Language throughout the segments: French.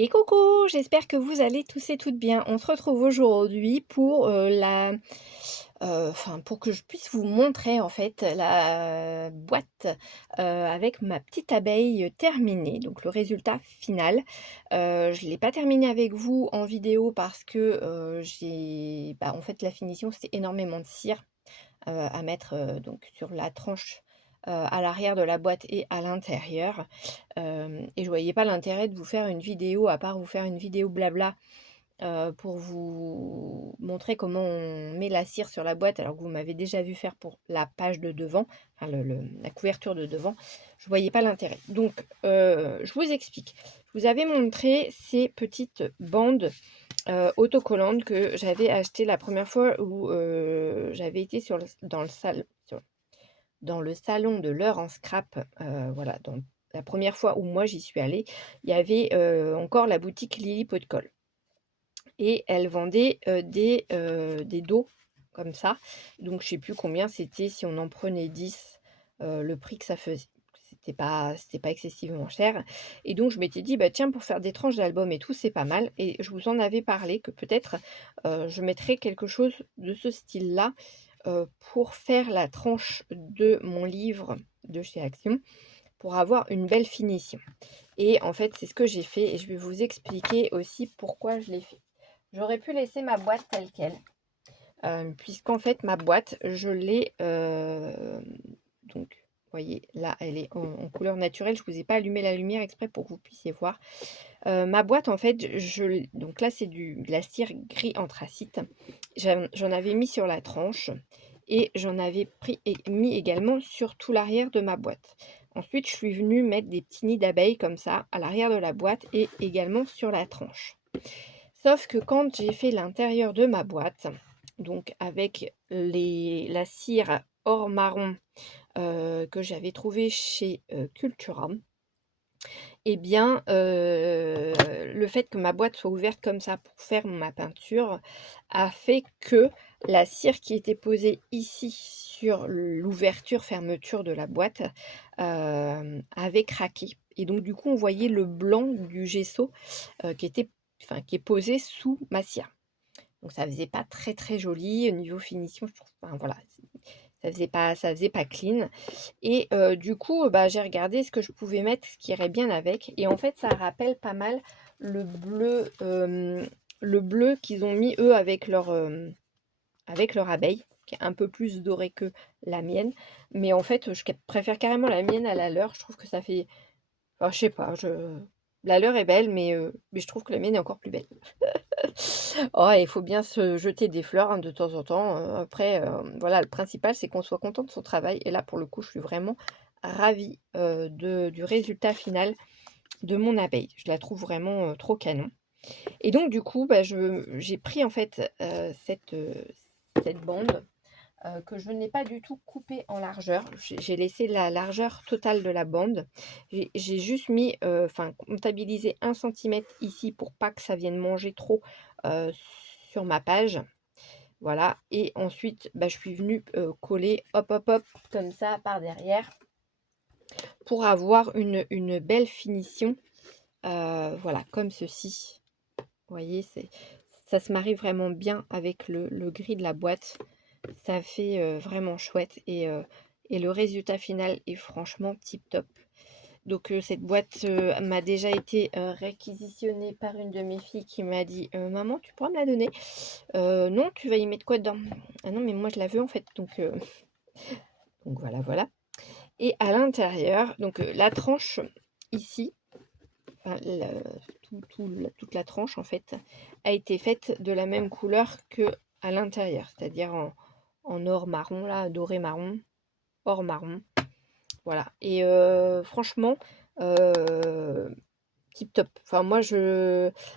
Et coucou, j'espère que vous allez tous et toutes bien. On se retrouve aujourd'hui pour, pour que je puisse vous montrer en fait la boîte, avec ma petite abeille terminée, donc le résultat final. Je ne l'ai pas terminée avec vous en vidéo parce que, en fait la finition c'est énormément de cire, à mettre, donc sur la tranche, à l'arrière de la boîte et à l'intérieur. Et je voyais pas l'intérêt de vous faire une vidéo, à part vous faire une vidéo blabla, pour vous montrer comment on met la cire sur la boîte, alors que vous m'avez déjà vu faire pour la page de devant, enfin la couverture de devant. Je voyais pas l'intérêt. Donc, je vous explique. Je vous avais montré ces petites bandes, autocollantes que j'avais achetées la première fois où, j'avais été dans le salon de l'heure en scrap, voilà, donc la première fois où moi j'y suis allée, il y avait, encore la boutique Lily Pot de Colle et elle vendait, des dos comme ça. Donc je sais plus combien c'était, si on en prenait 10, le prix que ça faisait. C'était pas excessivement cher et donc je m'étais dit: «Bah, tiens, pour faire des tranches d'albums et tout, c'est pas mal» et je vous en avais parlé que peut-être, je mettrais quelque chose de ce style-là, pour faire la tranche de mon livre de chez Action, pour avoir une belle finition. Et en fait, c'est ce que j'ai fait et je vais vous expliquer aussi pourquoi je l'ai fait. J'aurais pu laisser ma boîte telle quelle, puisqu'en fait ma boîte, je l'ai, donc vous voyez là, elle est en couleur naturelle. Je ne vous ai pas allumé la lumière exprès pour que vous puissiez voir. Ma boîte en fait, donc là c'est de la cire gris anthracite. J'en avais mis sur la tranche et j'en avais pris et mis également sur tout l'arrière de ma boîte. Ensuite, je suis venue mettre des petits nids d'abeilles comme ça à l'arrière de la boîte et également sur la tranche. Sauf que quand j'ai fait l'intérieur de ma boîte, donc avec la cire or marron, que j'avais trouvée chez, Cultura, eh bien, le fait que ma boîte soit ouverte comme ça pour faire ma peinture a fait que la cire qui était posée ici sur l'ouverture fermeture de la boîte, avait craqué et donc du coup on voyait le blanc du gesso, qui est posé sous ma cire. Donc ça faisait pas très, très joli au niveau finition, je trouve, enfin voilà, ça faisait pas clean et du coup, bah, j'ai regardé ce que je pouvais mettre, ce qui irait bien avec et en fait, ça rappelle pas mal le bleu qu'ils ont mis eux avec leur abeille, qui est un peu plus doré que la mienne. Mais en fait, je préfère carrément la mienne à la leur. Je trouve que ça fait, enfin, je sais pas, la leur est belle, mais je trouve que la mienne est encore plus belle. Oh, il faut bien se jeter des fleurs, hein, de temps en temps, après, voilà, le principal, c'est qu'on soit content de son travail et là, pour le coup, je suis vraiment ravie, du résultat final de mon abeille. Je la trouve vraiment, trop canon et donc du coup, bah, j'ai pris, en fait, cette bande, que je n'ai pas du tout coupée en largeur. J'ai laissé la largeur totale de la bande. J'ai juste mis, comptabilisé 1 centimètre ici pour pas que ça vienne manger trop, heu, sur ma page. Voilà et ensuite, bah, je suis venue, coller hop, hop, hop, comme ça par derrière pour avoir une belle finition, voilà, comme ceci. Vous voyez, ça se marie vraiment bien avec le gris de la boîte. Ça fait, vraiment chouette et le résultat final est franchement tip top. Donc cette boîte, m'a déjà été, réquisitionnée par une de mes filles qui m'a dit: «Maman, tu pourras me la donner?» Non, tu vas y mettre quoi dedans?» «Ah non, mais moi je la veux en fait», donc voilà, voilà et à l'intérieur, donc la tranche ici, enfin toute la tranche en fait, a été faite de la même couleur que à l'intérieur, c'est-à-dire en or marron là, doré marron, or marron, voilà et franchement, heu, tip top. Enfin moi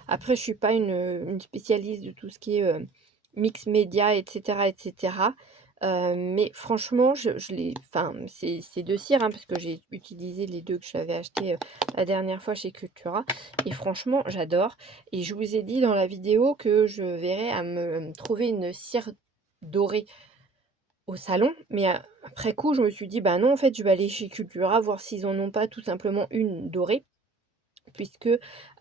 après je suis pas une spécialiste de tout ce qui est, mix média et cetera, mais franchement je l'ai, enfin c'est 2 cires, hein, parce que j'ai utilisé les 2 que j'avais achetés, la dernière fois chez Cultura et franchement j'adore et je vous ai dit dans la vidéo que je verrais à me trouver une cire dorée au salon, mais après coup je me suis dit: «Bah non, en fait je vais aller chez Cultura voir s'ils en ont pas tout simplement une dorée». puisque,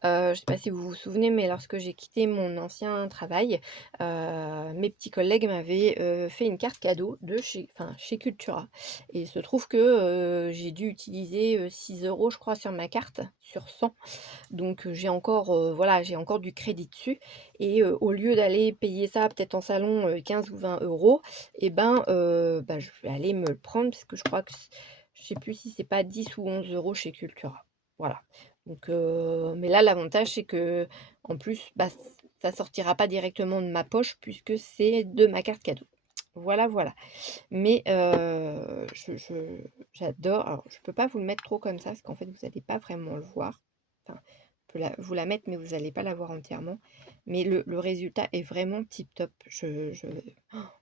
je sais pas si vous vous souvenez, mais lorsque j'ai quitté mon ancien travail, mes petits collègues m'avaient, fait une carte cadeau de chez Cultura et il se trouve que, j'ai dû utiliser, 6 € je crois sur ma carte, sur 100. Donc j'ai encore, voilà, j'ai encore du crédit dessus et au lieu d'aller payer ça peut-être en salon, 15 ou 20 € et ben, bah, je vais aller me le prendre parce que je crois que je sais plus si c'est pas 10 ou 11 € chez Cultura. Voilà. Donc mais là l'avantage c'est que en plus, bah, ça sortira pas directement de ma poche puisque c'est de ma carte cadeau. Voilà, voilà. Mais j'adore, alors je peux pas vous le mettre trop comme ça parce qu'en fait vous allez pas vraiment le voir. Enfin, je peux vous la mettre mais vous allez pas la voir entièrement. Mais le résultat est vraiment tip top.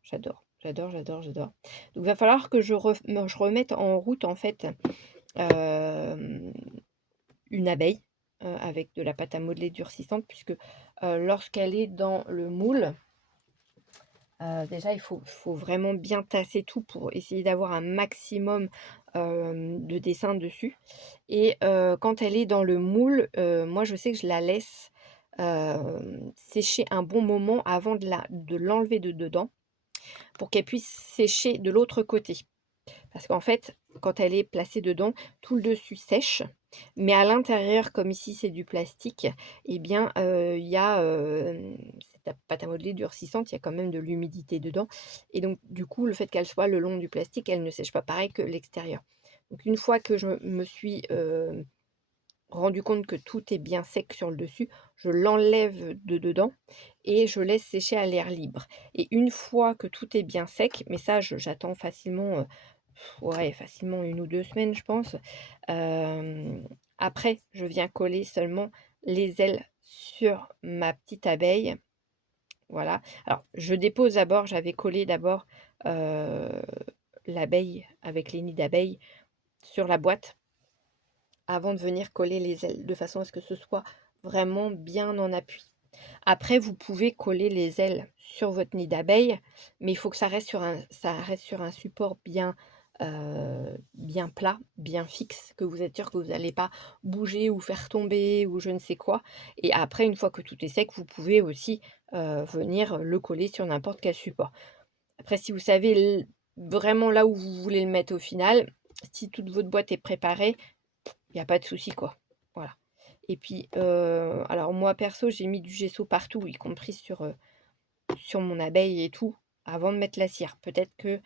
J'adore, j'adore, j'adore, j'adore. Donc il va falloir que je remette en route en fait, hem, une abeille, avec de la pâte à modeler durcissante puisque, lorsqu'elle est dans le moule, déjà, il faut vraiment bien tasser tout pour essayer d'avoir un maximum, de dessins dessus et quand elle est dans le moule, moi, je sais que je la laisse, sécher un bon moment avant de l'enlever de dedans pour qu'elle puisse sécher de l'autre côté. Parce qu'en fait, quand elle est placée dedans, tout le dessus sèche, mais à l'intérieur, comme ici c'est du plastique, eh bien, il y a, cette pâte à modeler durcissante, il y a quand même de l'humidité dedans et donc du coup, le fait qu'elle soit le long du plastique, elle ne sèche pas pareil que l'extérieur. Donc une fois que je me suis, rendu compte que tout est bien sec sur le dessus, je l'enlève de dedans et je laisse sécher à l'air libre et une fois que tout est bien sec, mais ça j'attends facilement, ouais, facilement 1 ou 2 semaines, je pense. Après, je viens coller seulement les ailes sur ma petite abeille. Voilà. Alors, je dépose d'abord, j'avais collé d'abord, heu, l'abeille avec les nids d'abeilles sur la boîte avant de venir coller les ailes, de façon à ce que ce soit vraiment bien en appui. Après, vous pouvez coller les ailes sur votre nid d'abeille, mais il faut que ça reste sur un support bien plat, bien fixe, que vous êtes sûr que vous n'allez pas bouger ou faire tomber ou je ne sais quoi et après, une fois que tout est sec, vous pouvez aussi, venir le coller sur n'importe quel support. Après, si vous savez vraiment là où vous voulez le mettre au final, si toute votre boîte est préparée, il y a pas de souci, quoi. Voilà et puis, alors moi perso, j'ai mis du gesso partout, y compris sur mon abeille et tout, avant de mettre la cire. Peut-être que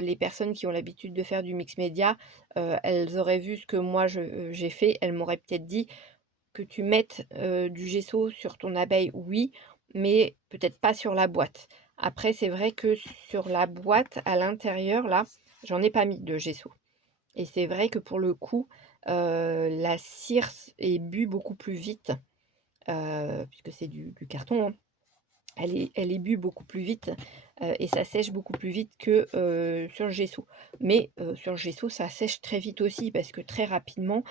les personnes qui ont l'habitude de faire du mix média, elles auraient vu ce que moi j'ai fait, elles m'auraient peut-être dit: «Que tu mettes, du gesso sur ton abeille, oui, mais peut-être pas sur la boîte». Après, c'est vrai que sur la boîte, à l'intérieur là, j'en ai pas mis de gesso. Et c'est vrai que pour le coup, la cire est bue beaucoup plus vite, puisque c'est du carton, hein. Elle est bue beaucoup plus vite, et ça sèche beaucoup plus vite que, sur le gesso. Mais, sur le gesso, ça sèche très vite aussi parce que très rapidement,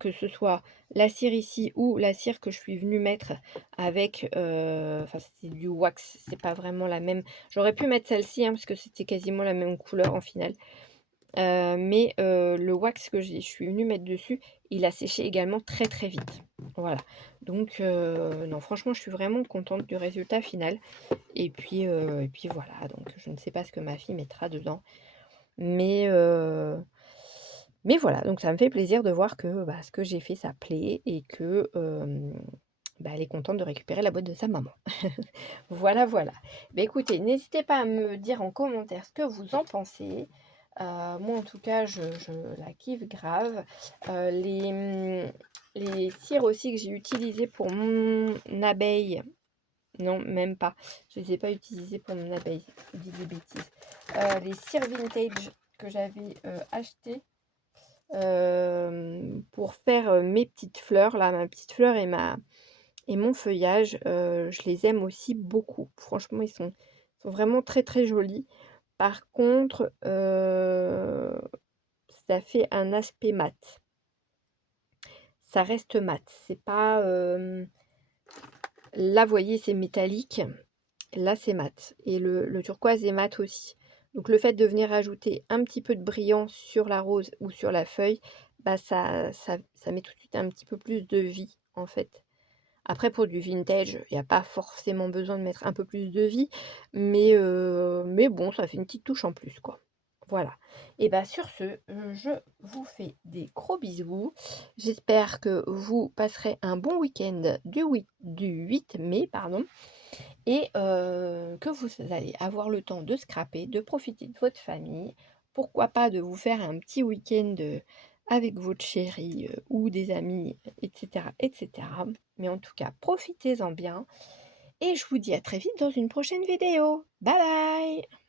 que ce soit la cire ici ou la cire que je suis venue mettre avec, enfin c'est du wax, c'est pas vraiment la même. J'aurais pu mettre celle-ci, hein, parce que c'était quasiment la même couleur en finale. Mais le wax que je suis venue mettre dessus, il a séché également très, très vite. Voilà. Donc non, franchement, je suis vraiment contente du résultat final et puis voilà, donc je ne sais pas ce que ma fille mettra dedans. Mais mais voilà, donc ça me fait plaisir de voir que, bah, ce que j'ai fait, ça plaît et que, bah, elle est contente de récupérer la boîte de sa maman. Voilà, voilà. Bah, écoutez, n'hésitez pas à me dire en commentaire ce que vous en pensez. Moi, en tout cas, je la kiffe grave. Les cires aussi que j'ai utilisées pour mon abeille, non, même pas. Je les ai pas utilisées pour mon abeille, je dis des bêtises. Les cires vintage que j'avais, achetées, pour faire, mes petites fleurs là, ma petite fleur et mon feuillage, je les aime aussi beaucoup. Franchement, ils sont vraiment très, très jolis. Par contre, ça fait un aspect mat. Ça reste mat. C'est pas, là, vous voyez, c'est métallique. Là, c'est mat et le turquoise est mat aussi. Donc le fait de venir ajouter un petit peu de brillant sur la rose ou sur la feuille, bah, ça met tout de suite un petit peu plus de vie, en fait. Après pour du vintage, il y a pas forcément besoin de mettre un peu plus de vie, mais bon, ça fait une petite touche en plus, quoi. Voilà. Et bah, sur ce, je vous fais des gros bisous. J'espère que vous passerez un bon week-end du 8 mai, pardon, et que vous allez avoir le temps de scraper, de profiter de votre famille. Pourquoi pas de vous faire un petit week-end, avec votre chéri, ou des amis, et cetera, et cetera. Mais en tout cas, profitez-en bien et je vous dis à très vite dans une prochaine vidéo. Bye bye!